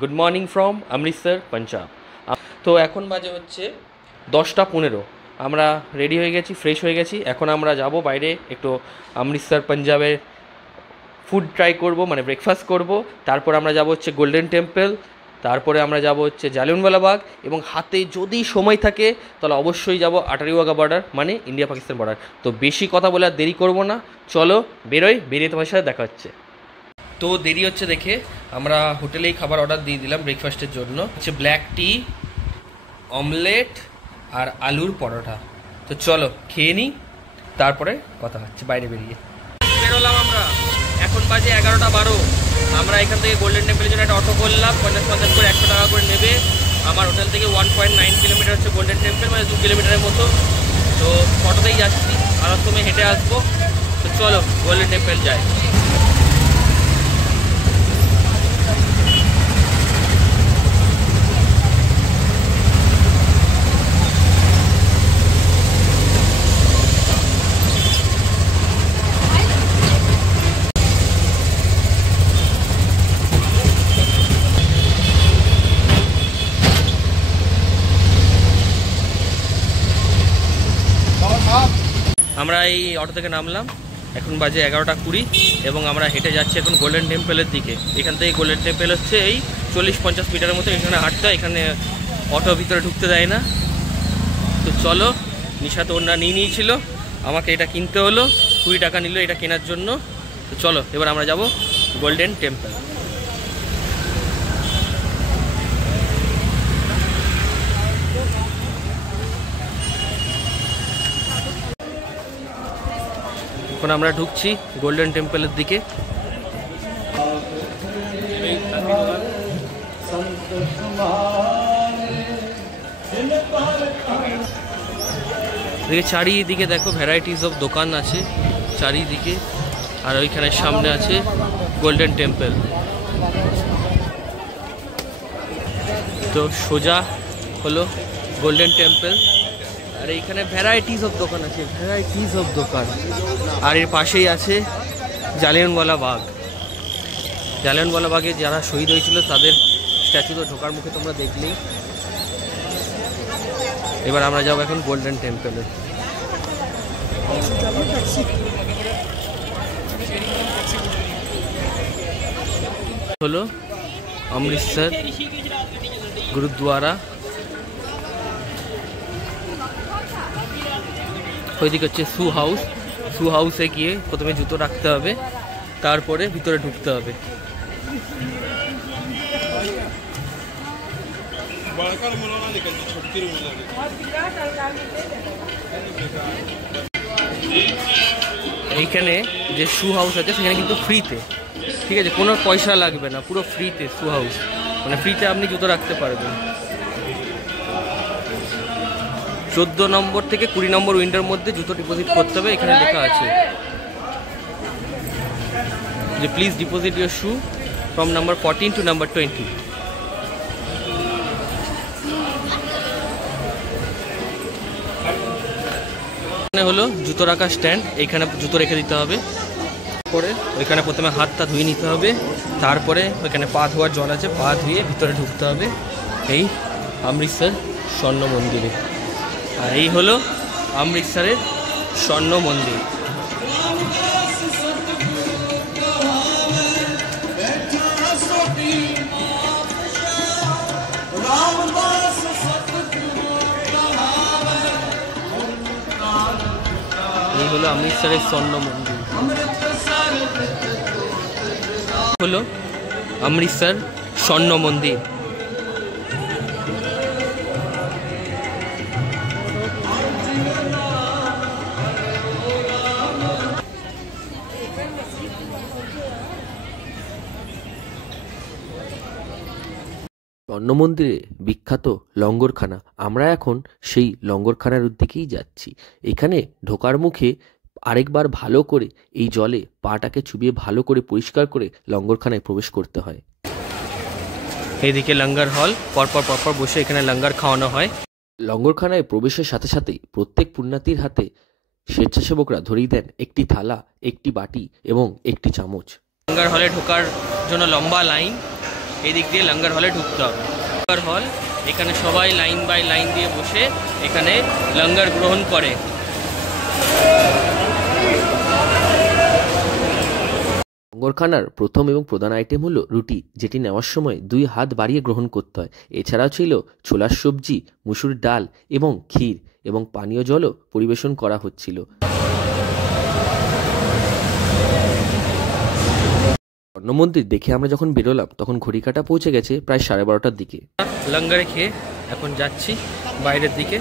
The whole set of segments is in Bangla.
Good morning from Amritsar Punjab. তো এখন বাজে হচ্ছে 10টা 15। আমরা রেডি হয়ে গেছি, ফ্রেশ হয়ে গেছি। এখন আমরা যাব বাইরে একটু অমৃতসর পাঞ্জাবের ফুড ট্রাই করব, মানে ব্রেকফাস্ট করব। তারপর আমরা যাব হচ্ছে গোল্ডেন টেম্পল, তারপরে আমরা যাব হচ্ছে জালিয়ানওয়ালা বাগ, এবং হাতে যদি সময় থাকে তাহলে অবশ্যই যাব আটারি ওয়াঘা বর্ডার, মানে ইন্ডিয়া পাকিস্তান বর্ডার। তো বেশি কথা বলে আর দেরি করব না, চলো বেরোই, বেরিয়ে তোমার সাথে দেখা হচ্ছে। তো দেরি হচ্ছে দেখে আমরা হোটেলেই খাবার অর্ডার দিয়ে দিলাম ব্রেকফাস্টের জন্য। হচ্ছে ব্ল্যাক টি, অমলেট আর আলুর পরোটা। তো চলো খেয়ে নিই, তারপরে কথা হচ্ছে বাইরে বেরিয়ে। বেরোলাম আমরা, এখন বাজে 11টা 12। আমরা এখান থেকে গোল্ডেন টেম্পলের জন্য একটা অটো করলাম, 50 করে 100 টাকা করে নেবে। আমার হোটেল থেকে 1.9 কিলোমিটার হচ্ছে গোল্ডেন টেম্পল, মানে 2 কিলোমিটারের মতো। তো অটোতেই যাচ্ছি, আর তুমি হেঁটে আসবো। তো চলো গোল্ডেন টেম্পল যাই। আমরা এই অটো থেকে নামলাম, এখন বাজে 11টা 20 এবং আমরা হেঁটে যাচ্ছি এখন গোল্ডেন টেম্পলের দিকে। এখান থেকে গোল্ডেন টেম্পল হচ্ছে এই 40-50 মিটারের মতো। এখানে হাঁটতে হয়, এখানে অটো ভিতরে ঢুকতে দেয় না। তো চলো, নিশা তো ওরা নিয়ে নিয়েছিল, আমাকে এটা কিনতে হলো, 20 টাকা নিল এটা কেনার জন্য। তো চলো এবার আমরা যাব গোল্ডেন টেম্পল। এখন আমরা ঢুকছি গোল্ডেন টেম্পলের দিকে। চারিদিকে দেখো ভ্যারাইটিস অফ দোকান আছে চারিদিকে, আর ওইখানে সামনে আছে গোল্ডেন টেম্পল। তো সোজা হলো গোল্ডেন টেম্পল, আর এইখানে ভ্যারাইটিস অফ দোকান আছে, ভ্যারাইটিস অফ দোকান। আর এর পাশেই আছে জালিয়ানওয়ালা বাগ। জালিয়ানওয়ালা বাগে যারা শহীদ হয়েছিল তাদের স্ট্যাচু তো ঢোকার মুখে তোমরা দেখলেই। এবার আমরা যাবো এখন গোল্ডেন টেম্পলে। হলো অমৃতসর গুরুদ্বারা, ওইদিকে হচ্ছে শু হাউস। শু হাউসে গিয়ে প্রথমে জুতো রাখতে হবে, তারপরে ভিতরে ঢুকতে হবে। এইখানে যে শু হাউস আছে সেখানে কিন্তু ফ্রিতে, ঠিক আছে, কোনো পয়সা লাগবে না, পুরো ফ্রিতে শু হাউস, মানে ফ্রিতে আপনি জুতো রাখতে পারবেন। 14 নম্বর থেকে 20 নম্বর উইন্ডোর মধ্যে জুতো ডিপোজিট করতে হবে। এখানে লেখা আছে যে please deposit your shoe from number 14 to number 20। এখানে হলো জুতো রাখা স্ট্যান্ড, এইখানে জুতো রেখে দিতে হবে। পরে ওইখানে প্রথমে হাতটা ধুয়ে নিতে হবে, তারপরে ওইখানে পা ধোয়ার জল আছে, পা ধুয়ে ভিতরে ঢুকতে হবে এই অমৃতসর স্বর্ণ মন্দিরে। আর এই হলো অমৃতসরের স্বর্ণ মন্দির। এই হলো অমৃতসরের স্বর্ণ মন্দির, হলো অমৃতসর স্বর্ণ মন্দির। স্বর্ণ মন্দিরে বিখ্যাত লঙ্গরখানা। আমরা এখন সেই লঙ্গরখানার দিকেই যাচ্ছি। এখানে ঢোকার মুখে আরেকবার ভালো করে এই জলে পাটাকে চুবিয়ে ভালো করে পরিষ্কার করে লঙ্গরখানায় প্রবেশ করতে হয়। এইদিকে লঙ্গর হল, পরপর পরপর বসে এখানে লঙ্গর খাওয়ানো হয়। লঙ্গরখানায় প্রবেশের সাথে সাথেই প্রত্যেক পুণ্যার্থীর হাতে স্বেচ্ছাসেবকরা ধরিয়ে দেন একটি থালা, একটি বাটি এবং একটি চামচ। লঙ্গর হলে ঢোকার জন্য লম্বা লাইন, এই দিক দিয়ে লঙ্গর হলে ঢুকতে হবে। লঙ্গর হল, এখানে সবাই লাইন বাই লাইন দিয়ে বসে এখানে লঙ্গর গ্রহণ করে। লঙ্গরখানার প্রথম এবং প্রধান আইটেম হলো রুটি, যেটি নেওয়ার সময় 2 হাত বাড়িয়ে গ্রহণ করতে হয়। এছাড়াও ছিল ছোলার সবজি, মুসুর ডাল এবং ক্ষীর এবং পানীয় জলও পরিবেশন করা হচ্ছিল। স্বর্ণ মন্দির দেখে আমরা যখন বেরোলাম তখন ঘড়িকাটা পৌঁছে গেছে প্রায় 12:30টার দিকে। লঙ্গরে খেয়ে এখন যাচ্ছি বাইরের দিকে।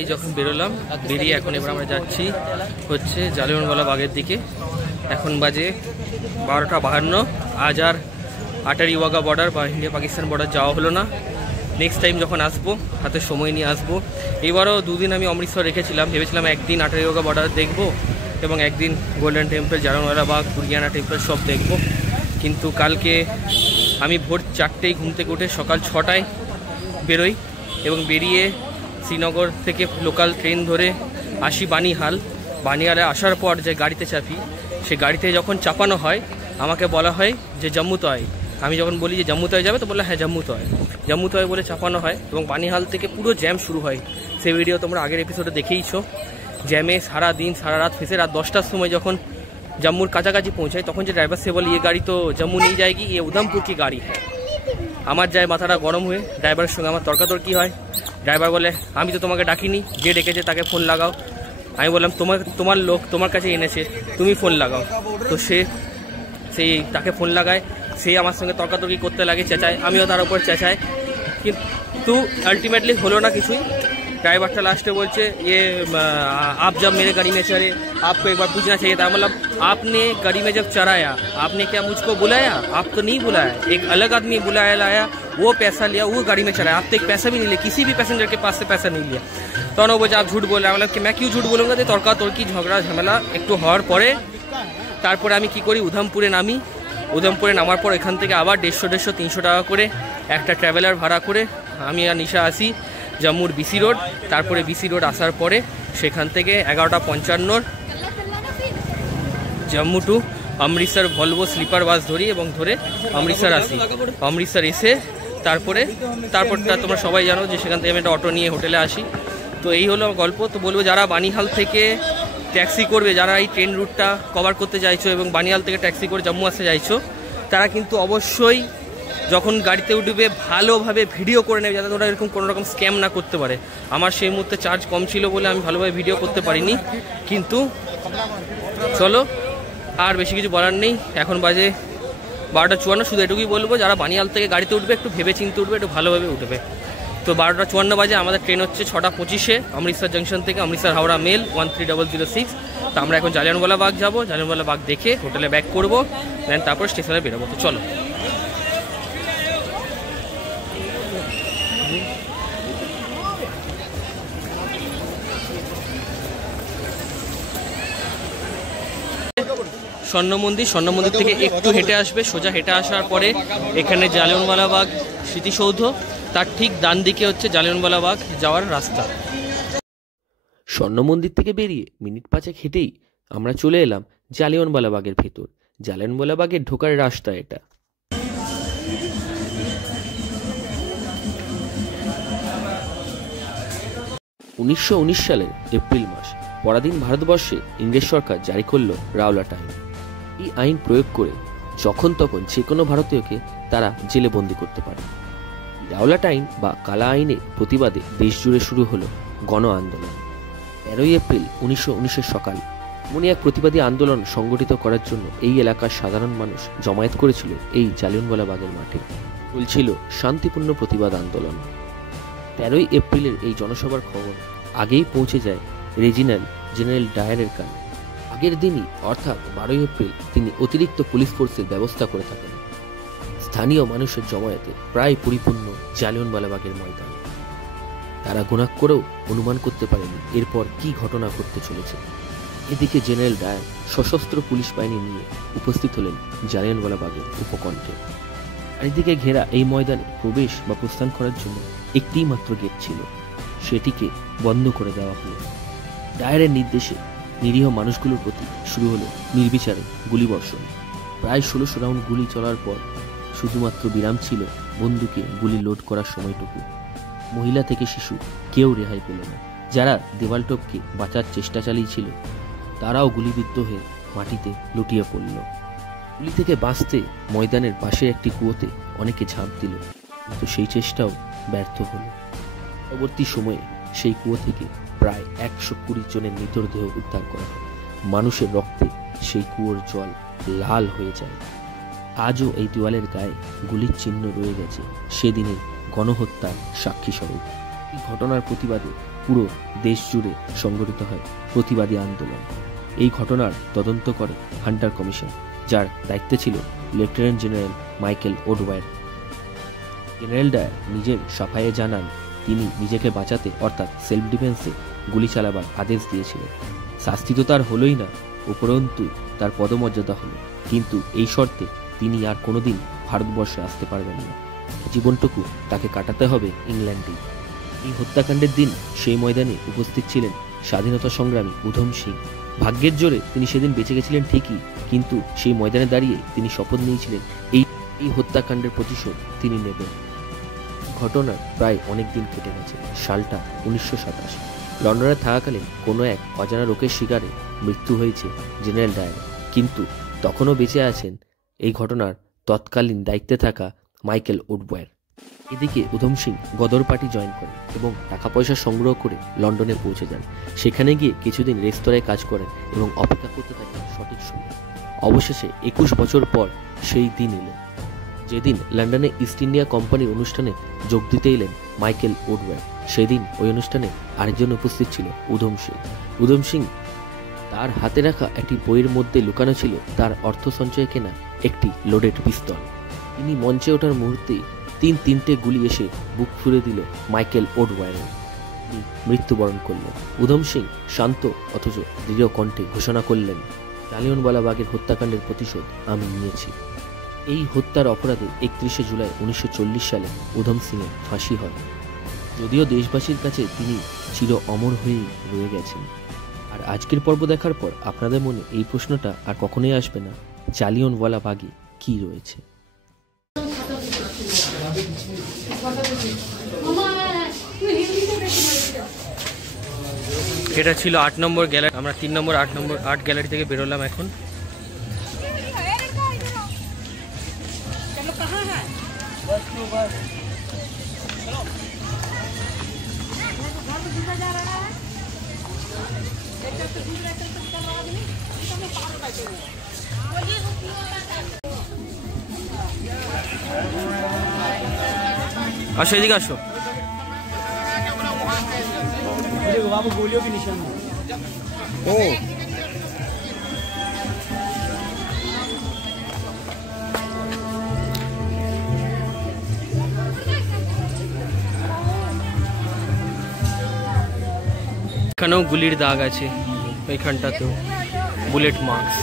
এই যখন বেরোলাম, বেরিয়ে এখন এবার আমরা যাচ্ছি হচ্ছে জালিয়ানওয়ালা বাগের দিকে। এখন বাজে 12:52। আজ আর আটারি ওয়াঘা বর্ডার বা ইন্ডিয়া পাকিস্তান বর্ডার যাওয়া হলো না। নেক্সট টাইম যখন আসবো হাতে সময় নিয়ে আসবো। এবারও 2 দিন আমি অমৃতসর রেখেছিলাম, ভেবেছিলাম একদিন আটারি ওয়াঘা বর্ডার দেখবো এবং একদিন golden temple, Jallianwala Bagh, Durgiana temple সব দেখবো। কিন্তু কালকে আমি ভোর 4টেই ঘুম থেকে উঠে সকাল 6টায় বেরোই এবং বেরিয়ে শ্রীনগর থেকে লোকাল ট্রেন ধরে আসি বানিহালে আসার পর যে গাড়িতে চাপি, সে গাড়িতে যখন চাপানো হয় আমাকে বলা হয় যে জম্মুতে আয়। আমি যখন বলি যে জম্মুতে যাবে তো বললো হ্যাঁ জম্মুতে আয় বলে চাপানো হয় এবং বানিহাল থেকে পুরো জ্যাম শুরু হয়। সেই ভিডিও তোমরা আগের এপিসোডে দেখেইছো। জ্যামে সারা দিন সারা রাত ফেসে রাত 10টার সময় যখন জম্মুর কাছাকাছি পৌঁছায় তখন যে ড্রাইভার সে বলে ये গাড়ি তো জম্মু নিয়ে যায়গি, ये উধমপুর কি গাড়ি হ্যাঁ। আমার যায় মাথাটা গরম হয়ে, ড্রাইভারের সঙ্গে আমার তর্কাতর্কি হয়। ড্রাইভার বলে আমি তো তোমাকে ডাকিনি, যে ডেকেছে তাকে ফোন লাগাও। আমি বললাম তোমার লোক তোমার কাছে এনেছে, তুমি ফোন লাগাও। তো সেই তাকে ফোন লাগায়, সে আমার সঙ্গে তর্কাতর্কি করতে লাগে, চেঁচায়, আমিও তার উপর চেঁচাই, কিন্তু আলটিমেটলি হলো না কিছুই। ड्राइवर लास्ट बोलचे ये आप जब मेरे गाड़ी में चढ़े आपको एक बार पूछना चाहिए था। मतलब आपने गाड़ी में जब चढ़ाया आपने क्या मुझको बुलाया? आपको नहीं बुलाया, एक अलग आदमी बुलाया लाया, वो पैसा लिया, वो गाड़ी में चढ़ाया। आप तो एक पैसा भी नहीं लिया, किसी भी पैसेंजर के पास से पैसा नहीं लिया। तो वो बोझे आप झूठ बोल रहे हैं। मतलब कि मैं क्यों झूठ बोलूँगा? तो तर्कातर्की झगड़ा झमेला একটু হওয়ার পরে তারপরে আমি কি করি, উধমপুরে নামি। উধমপুরে নামার পর এখান থেকে আবার 150-300 টাকা করে একটা ট্রাভেলার ভাড়া করে আমি আর নিশা আসি জম্মুর বিসি রোড। তারপরে বিসি রোড আসার পরে সেখান থেকে 11:55 Jammu to Amritsar Volvo sleeper bus ধরি এবং ধরে অমৃতসর আসি। অমৃতসর এসে তারপরটা তোমরা সবাই জানো যে সেখান থেকে আমি একটা অটো নিয়ে হোটেলে আসি। তো এই হলো গল্প। তো বলবো যারা বানিহাল থেকে ট্যাক্সি করবে, যারা এই ট্রেন রুটটা কভার করতে চাইছো এবং বানিহাল থেকে ট্যাক্সি করে জম্মু আসতে চাইছো, তারা কিন্তু অবশ্যই যখন গাড়িতে উঠবে ভালোভাবে ভিডিও করে নেবে, যাতে ওরা এরকম কোনো রকম স্ক্যাম না করতে পারে। আমার সেই মুহূর্তে চার্জ কম ছিল বলে আমি ভালোভাবে ভিডিও করতে পারিনি। কিন্তু চলো আর বেশি কিছু বলার নেই, এখন বাজে 12:54। শুধু এটুকুই বলবো যারা বানিহাল থেকে গাড়িতে উঠবে একটু ভেবে চিন্তে উঠবে, একটু ভালোভাবে উঠবে। তো 12:54 বাজে আমাদের ট্রেন হচ্ছে 6:25 অমৃতসর জংশন থেকে, অমৃতসর হাওড়া মেল 13006। তো আমরা এখন জালিয়ানওয়ালা বাগ যাবো, জালিয়ানওয়ালা বাগ দেখে হোটেলে ব্যাক করবো, দেন তারপর স্টেশনে বেরোবো। তো চলো। স্বর্ণ মন্দির থেকে একটু হেঁটে আসবে, সোজা হেঁটে আসার পরে এখানে জালিয়ানওয়ালা বাগ স্মৃতিসৌধ, তার ঠিক ডান দিকে হচ্ছে জালিয়ানওয়ালা বাগ যাওয়ার রাস্তা। স্বর্ণ মন্দির থেকে বেরিয়ে মিনিট 5 হেঁটেই আমরা চলে এলাম জালিয়ানওয়ালা বাগের ভেতর। জালিয়ানওয়ালা বাগের ঢোকার রাস্তা এটা। 1919 সালের এপ্রিল মাস, পরাধীন ভারতবর্ষে ইংরেজ সরকার জারি করল রাওলাট আইন। এই আইন প্রয়োগ করে যখন তখন যে কোনো ভারতীয়কে তারা জেলে বন্দি করতে পারে। রাওলাট আইন বা কালা আইনের প্রতিবাদে দেশ জুড়ে শুরু হলো গণ আন্দোলন। 13 এপ্রিল 1919 সকাল এমনই এক প্রতিবাদী আন্দোলন সংগঠিত করার জন্য এই এলাকার সাধারণ মানুষ জমায়েত করেছিল এই জালিয়ানওয়ালা বাগের মাঠে। চলছিল শান্তিপূর্ণ প্রতিবাদ আন্দোলন। 13 এপ্রিলের এই জনসভার খবর আগেই পৌঁছে যায় রেজিনাল জেনারেল ডায়ারের কানে। আগের দিনই অর্থাৎ 12 এপ্রিল তিনি অতিরিক্ত পুলিশ ফোর্সের ব্যবস্থা করে থাকেন। স্থানীয় মানুষের জমায়েতে প্রায় পরিপূর্ণ জালিয়ানওয়ালা বাগের ময়দান। তারা গুনাহ করেও অনুমান করতে পারেনি এরপর কি ঘটনা ঘটতে চলেছে। এদিকে জেনারেল ডায়ার সশস্ত্র পুলিশ বাহিনী নিয়ে উপস্থিত হলেন জালিয়ানওয়ালা বাগের উপকণ্ঠে। আর এদিকে ঘেরা এই ময়দানে প্রবেশ বা প্রস্থান করার জন্য একটিই মাত্র গেট ছিল, সেটিকে বন্ধ করে দেওয়া হলো। ডায়ারের নির্দেশে নিরীহ মানুষগুলোর প্রতি শুরু হলো নির্বিচারে গুলিবর্ষণ। প্রায় 1600 রাউন্ড গুলি চলার পর শুধুমাত্র বিরাম ছিল বন্দুকে গুলি লোড করার সময়টুকু। মহিলা থেকে শিশু কেউ রেহাই পেল না। যারা দেওয়াল টপকে বাঁচার চেষ্টা চালিয়েছিল তারাও গুলিবিদ্ধ হয়ে মাটিতে লুটিয়ে পড়ল। গুলি থেকে বাঁচতে ময়দানের পাশে একটি কুয়োতে অনেকে ঝাঁপ দিল, কিন্তু সেই চেষ্টাও ব্যর্থ হলো। পরবর্তী সময়ে সেই কুয়ো থেকে প্রায় 120 জনের মৃতদেহ উদ্ধার করা হয়। মানুষের রক্তে সেই কুয়োর জল লাল হয়ে যায়। আজও এই দেওয়ালের গায়ে গুলির চিহ্ন রয়ে গেছে সেদিনের গণহত্যার সাক্ষী স্বরূপ। এই ঘটনার প্রতিবাদে পুরো দেশ জুড়ে সংগঠিত হয় প্রতিবাদী আন্দোলন। এই ঘটনার তদন্ত করে হান্টার কমিশন, যার দায়িত্বে ছিল lieutenant general Michael O'Dwyer. General Dyer নিজের সাফাইয়ে জানান তিনি নিজেকে বাঁচাতে অর্থাৎ সেলফ ডিফেন্সে গুলি চালাবার আদেশ দিয়েছিলেন। শাস্তি তো তার হলোই না, উপরন্তু তার পদমর্যাদা হলো, কিন্তু এই শর্তে তিনি আর কোনোদিন ভারতবর্ষে আসতে পারবেন না। জীবনটুকু তাকে কাটাতে হবে ইংল্যান্ডে। এই হত্যাকাণ্ডের দিন সেই ময়দানে উপস্থিত ছিলেন স্বাধীনতা সংগ্রামী উধম সিং। ভাগ্যের জোরে তিনি সেদিন বেঁচে গেছিলেন ঠিকই, কিন্তু সেই ময়দানে দাঁড়িয়ে তিনি শপথ নিয়েছিলেন এই হত্যাকাণ্ডের প্রতিশোধ তিনি নেবেন। ঘটনার প্রায় অনেক দিন কেটে গেছে। সালটা 1927। লন্ডনে থাকাকালীন কোনো এক অজানা রোগের শিকারে মৃত্যু হয়েছে জেনারেল ডায়ার, কিন্তু তখনও বেঁচে আছেন এই ঘটনার তৎকালীন দায়িত্বে থাকা মাইকেল ওডওয়ার। এদিকে উধম সিং গদর পার্টি জয়েন করেন এবং টাকা পয়সা সংগ্রহ করে লন্ডনে পৌঁছে যান। সেখানে গিয়ে কিছুদিন রেস্তোরাঁয় কাজ করেন এবং অপেক্ষা করতে থাকেন সঠিক সময়। অবশেষে 21 বছর পর সেই দিন এলো যেদিন লন্ডনে ইস্ট ইন্ডিয়া কোম্পানির অনুষ্ঠানে যোগ দিতে এলেন মাইকেল ওডওয়ার। সেদিন ওই অনুষ্ঠানে আরেকজন উপস্থিত ছিল উধম সিং। উধম সিং তার হাতে রাখা একটি বইয়ের মধ্যে লুকানো ছিল তার অর্থ সঞ্চয়ে কেনা একটি লোডেড পিস্তল। তিনি মঞ্চে ওঠার মুহূর্তেই তিনটে গুলি এসে বুক ফুঁড়ে দিল মাইকেল ওডওয়ারের। তিনি মৃত্যুবরণ করলেন। উধম সিং শান্ত অথচ দৃঢ় কণ্ঠে ঘোষণা করলেন, জালিয়ানওয়ালাবাগের হত্যাকাণ্ডের প্রতিশোধ আমি নিয়েছি। এই হত্যার অপরাধে 31শে জুলাই 1940 সালে উধম সিংয়ের ফাঁসি হয়। যদিও দেশবাসীর কাছে তিনি চির অমর হয়েই রয়ে গেছেন। আর আজকের পর্ব দেখার পর আপনাদের মনে এই প্রশ্নটা আর কখনোই আসবে না, জালিয়ানওয়ালাবাগে কি রয়েছে। এটা ছিল 8 নম্বর গ্যালারি। আমরা 3 নম্বর 8 গ্যালারি থেকে বেরোলাম এখন। আসো এদিকে আসো। ও এখানেও গুলির দাগ আছে, ওইখানটাতেও বুলেট মার্কস।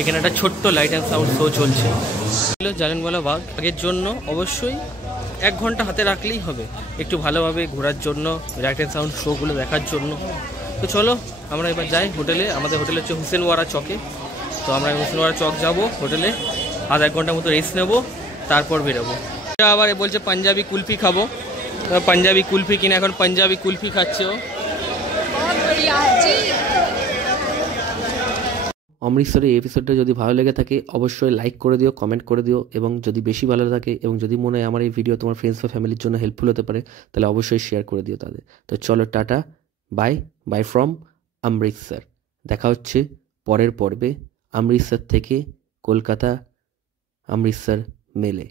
এখানে একটা ছোট্ট লাইট অ্যান্ড সাউন্ড শো চলছে। জালিয়ানওয়ালাবাগ আগের জন্য অবশ্যই 1 ঘন্টা হাতে রাখলেই হবে একটু ভালোভাবে ঘোরার জন্য, লাইট অ্যান্ড সাউন্ড শোগুলো দেখার জন্য। তো চলো আমরা এবার যাই হোটেলে। আমাদের হোটেল হচ্ছে হুসেনওয়ারা চকে। তো আমরা হুসেনওয়ারা চক যাব, হোটেলে আধ 1 ঘন্টার মতো রেস্ট নেবো, তারপর বেরোবো। আবার বলছে পাঞ্জাবি কুলফি খাবো, পাঞ্জাবি কুলফি কিনে এখন পাঞ্জাবি কুলফি খাচ্ছে ও। অমৃতসরের এই এপিসোডটা যদি ভালো লেগে থাকে অবশ্যই লাইক করে দিও, কমেন্ট করে দিও, এবং যদি বেশি ভালো থাকে এবং যদি মনে হয় আমার এই ভিডিও তোমার ফ্রেন্ডস বা ফ্যামিলির জন্য হেল্পফুল হতে পারে তাহলে অবশ্যই শেয়ার করে দিও তাদের। তো চলো টাটা, বাই ফ্রম অমৃতসর। দেখা হচ্ছে পরের পর্বে অমৃতসর থেকে কলকাতা অমৃতসর মেলে।